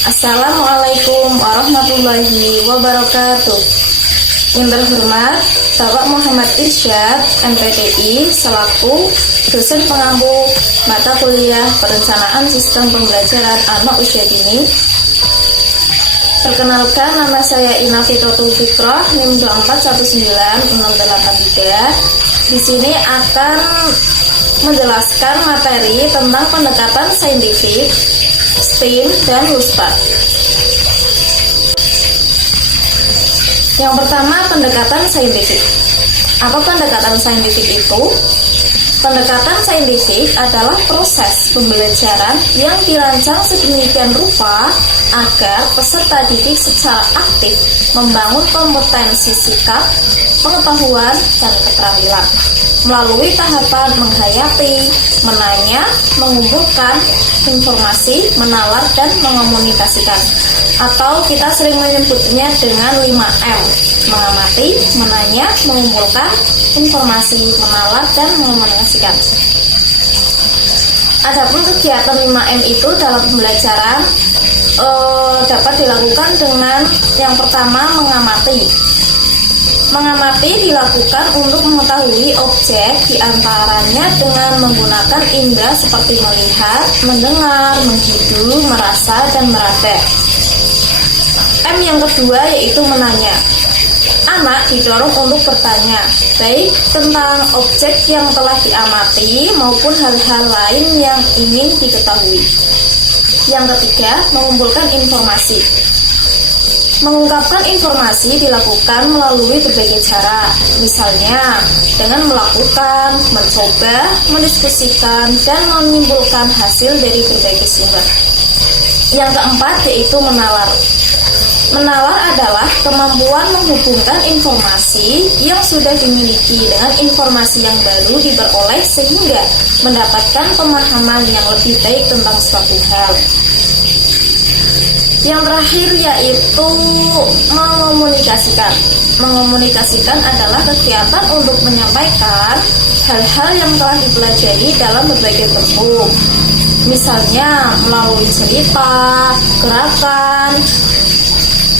Assalamualaikum warahmatullahi wabarakatuh. Yang terhormat Bapak Muhammad Irsyad, MPTI, selaku dosen pengampu mata kuliah Perencanaan Sistem Pembelajaran Anak Usia Dini. Perkenalkan, nama saya Ina Fitrotul Fikroh, NIM 2419683. Di sini akan menjelaskan materi tentang pendekatan saintifik, STEAM, dan LUSPA. Yang pertama, pendekatan saintifik. Apa pendekatan saintifik itu? Pendekatan saintifik adalah proses pembelajaran yang dirancang sedemikian rupa agar peserta didik secara aktif membangun kompetensi sikap, pengetahuan, dan keterampilan melalui tahapan menghayati, menanya, mengumpulkan informasi, menalar, dan mengomunikasikan. Atau kita sering menyebutnya dengan 5M: mengamati, menanya, mengumpulkan informasi, menalar, dan mengomunikasikan. Adapun kegiatan 5M itu dalam pembelajaran dapat dilakukan dengan yang pertama, mengamati. Mengamati dilakukan untuk mengetahui objek, diantaranya dengan menggunakan indera seperti melihat, mendengar, menghidu, merasa, dan meraba. M yang kedua yaitu menanya. Anak didorong untuk bertanya, baik tentang objek yang telah diamati maupun hal-hal lain yang ingin diketahui. Yang ketiga, mengumpulkan informasi. Mengungkapkan informasi dilakukan melalui berbagai cara, misalnya dengan melakukan, mencoba, mendiskusikan, dan menyimpulkan hasil dari berbagai sumber. Yang keempat yaitu menalar. Menalar adalah kemampuan menghubungkan informasi yang sudah dimiliki dengan informasi yang baru diperoleh sehingga mendapatkan pemahaman yang lebih baik tentang suatu hal. Yang terakhir yaitu mengomunikasikan. Mengomunikasikan adalah kegiatan untuk menyampaikan hal-hal yang telah dipelajari dalam berbagai bentuk. Misalnya melalui cerita, gerakan,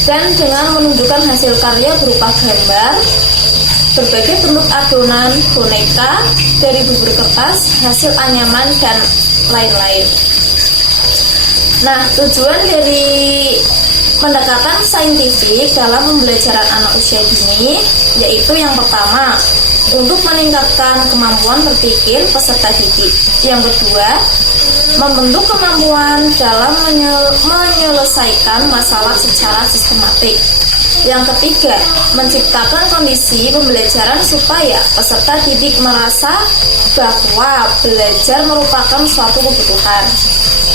dan dengan menunjukkan hasil karya berupa gambar, berbagai bentuk adonan, boneka, dari bubur kertas, hasil anyaman, dan lain-lain. Nah, tujuan dari pendekatan saintifik dalam pembelajaran anak usia dini yaitu yang pertama, untuk meningkatkan kemampuan berpikir peserta didik. Yang kedua, membentuk kemampuan dalam menyelesaikan masalah secara sistematik. Yang ketiga, menciptakan kondisi pembelajaran supaya peserta didik merasa bahwa belajar merupakan suatu kebutuhan.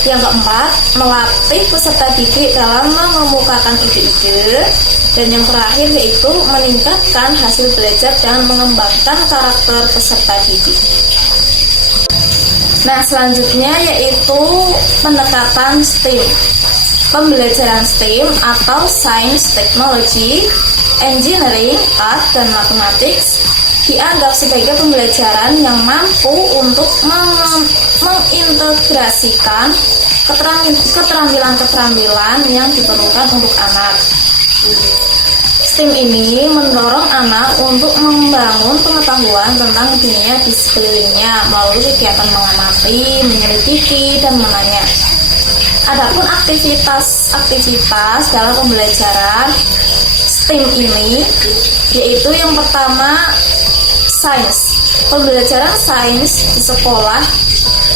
Yang keempat, melatih peserta didik dalam mengemukakan ide-ide. Dan yang terakhir yaitu meningkatkan hasil belajar dan mengembangkan karakter peserta didik. Nah, selanjutnya yaitu pendekatan STEAM. Pembelajaran STEAM atau Science, Technology, Engineering, Art, dan Mathematics dianggap sebagai pembelajaran yang mampu untuk mengintegrasikan keterampilan-keterampilan yang diperlukan untuk anak. STEAM ini mendorong anak untuk membangun pengetahuan tentang dunia di sekelilingnya melalui kegiatan mengamati, menyelidiki, dan menanya. Adapun aktivitas dalam pembelajaran STEAM ini yaitu yang pertama, sains. Pembelajaran sains di sekolah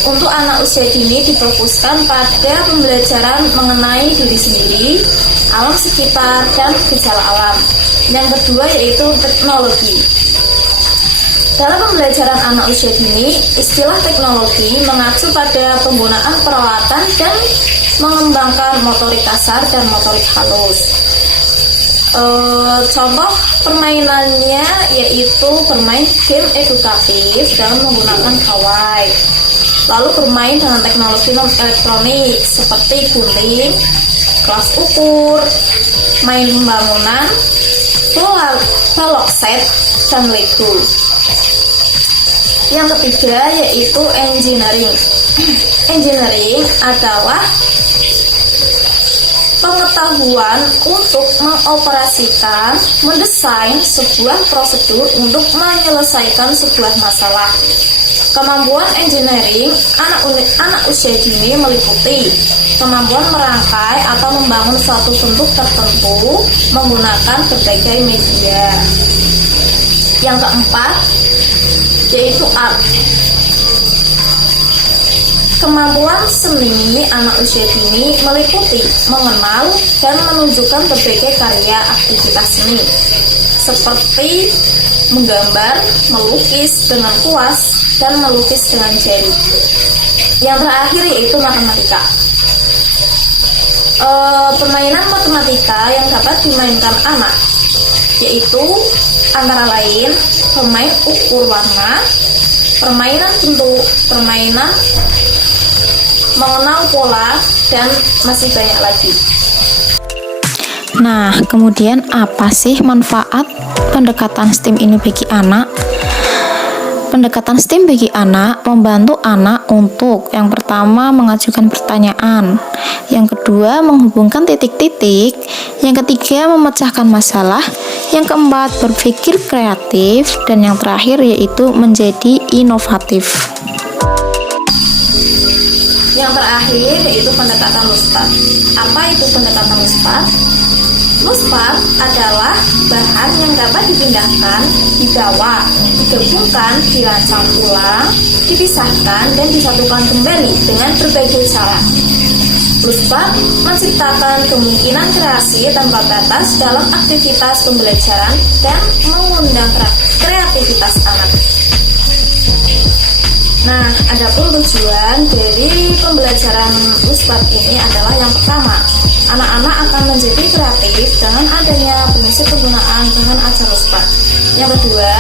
untuk anak usia dini difokuskan pada pembelajaran mengenai diri sendiri, alam sekitar, dan gejala alam. Yang kedua yaitu teknologi. Dalam pembelajaran anak usia dini, istilah teknologi mengacu pada penggunaan peralatan dan mengembangkan motorik kasar dan motorik halus. Contoh permainannya yaitu bermain game edukatif dalam menggunakan gawai, lalu bermain dengan teknologi non-elektronik seperti gunting, kelas ukur, main bangunan, balok set, dan Lego. Yang ketiga yaitu engineering. Engineering adalah pengetahuan untuk mengoperasikan, mendesain sebuah prosedur untuk menyelesaikan sebuah masalah. Kemampuan engineering anak usia dini meliputi kemampuan merangkai atau membangun suatu bentuk tertentu menggunakan berbagai media. Yang keempat, yaitu art. Kemampuan seni anak usia dini meliputi mengenal dan menunjukkan berbagai karya aktivitas seni, seperti menggambar, melukis dengan kuas, dan melukis dengan jari. Yang terakhir yaitu matematika. Permainan matematika yang dapat dimainkan anak yaitu antara lain pemain ukur warna, permainan bentuk, permainan mengenal pola, dan masih banyak lagi. Nah, kemudian apa sih manfaat pendekatan STEAM ini bagi anak? Pendekatan STEAM bagi anak membantu anak untuk yang pertama mengajukan pertanyaan, yang kedua menghubungkan titik-titik, yang ketiga memecahkan masalah, yang keempat berpikir kreatif, dan yang terakhir yaitu menjadi inovatif. Yang terakhir yaitu pendekatan Luspat. Apa itu pendekatan Luspat? Luspat adalah bahan yang dapat dipindahkan, dibawa, digabungkan, dirancang ulang, dipisahkan, dan disatukan kembali dengan berbagai cara. Luspat menciptakan kemungkinan kreasi tanpa batas dalam aktivitas pembelajaran dan mengundang kreativitas anak. Nah, adapun tujuan dari pembelajaran Luspat ini adalah yang pertama, anak-anak akan menjadi kreatif dengan adanya prinsip penggunaan bahan ajar Luspat. Yang kedua,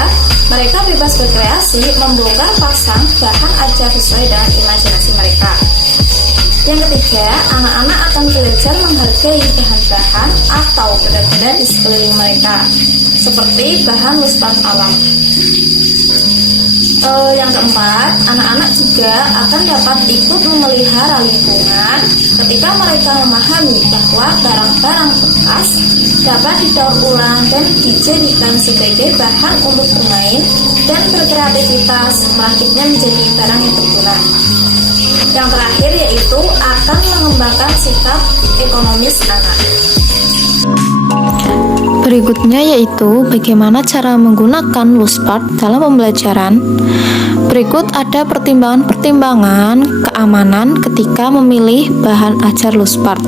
mereka bebas berkreasi membongkar pasang bahan ajar sesuai dengan imajinasi mereka. Yang ketiga, anak-anak akan belajar menghargai bahan-bahan atau benda-benda di sekeliling mereka, seperti bahan Luspat alam. Yang keempat, anak-anak juga akan dapat ikut memelihara lingkungan ketika mereka memahami bahwa barang-barang bekas dapat didaur ulang dan dijadikan sebagai bahan untuk bermain dan berkreativitas, merakitnya menjadi barang yang berguna. Yang terakhir yaitu akan mengembangkan sikap ekonomis anak. Berikutnya yaitu bagaimana cara menggunakan Luspat dalam pembelajaran. Berikut ada pertimbangan-pertimbangan keamanan ketika memilih bahan ajar Luspat.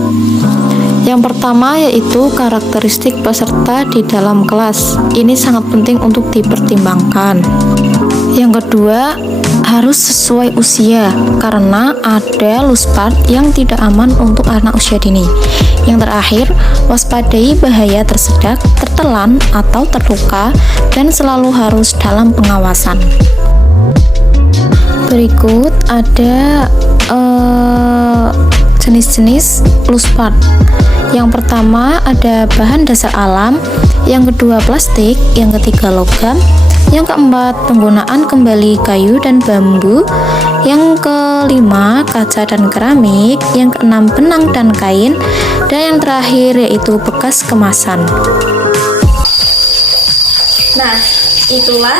Yang pertama yaitu karakteristik peserta di dalam kelas. Ini sangat penting untuk dipertimbangkan. Yang kedua, harus sesuai usia karena ada Luspat yang tidak aman untuk anak usia dini. Yang terakhir, waspadai bahaya tersedak, tertelan, atau terluka dan selalu harus dalam pengawasan. Berikut ada jenis-jenis Luspat. Yang pertama ada bahan dasar alam, yang kedua plastik, yang ketiga logam, yang keempat penggunaan kembali kayu dan bambu, yang kelima kaca dan keramik, yang keenam benang dan kain, dan yang terakhir yaitu bekas kemasan. Nah, itulah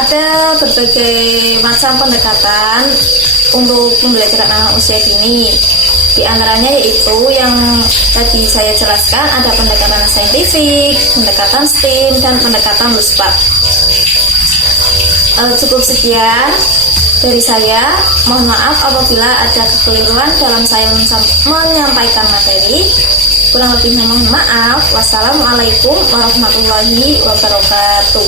ada berbagai macam pendekatan untuk pembelajaran anak usia dini. Di antaranya yaitu yang tadi saya jelaskan, ada pendekatan saintifik, pendekatan STEAM, dan pendekatan Luspat. Cukup sekian dari saya. Mohon maaf apabila ada kekeliruan dalam saya menyampaikan materi. Kurang lebihnya mohon maaf. Wassalamualaikum warahmatullahi wabarakatuh.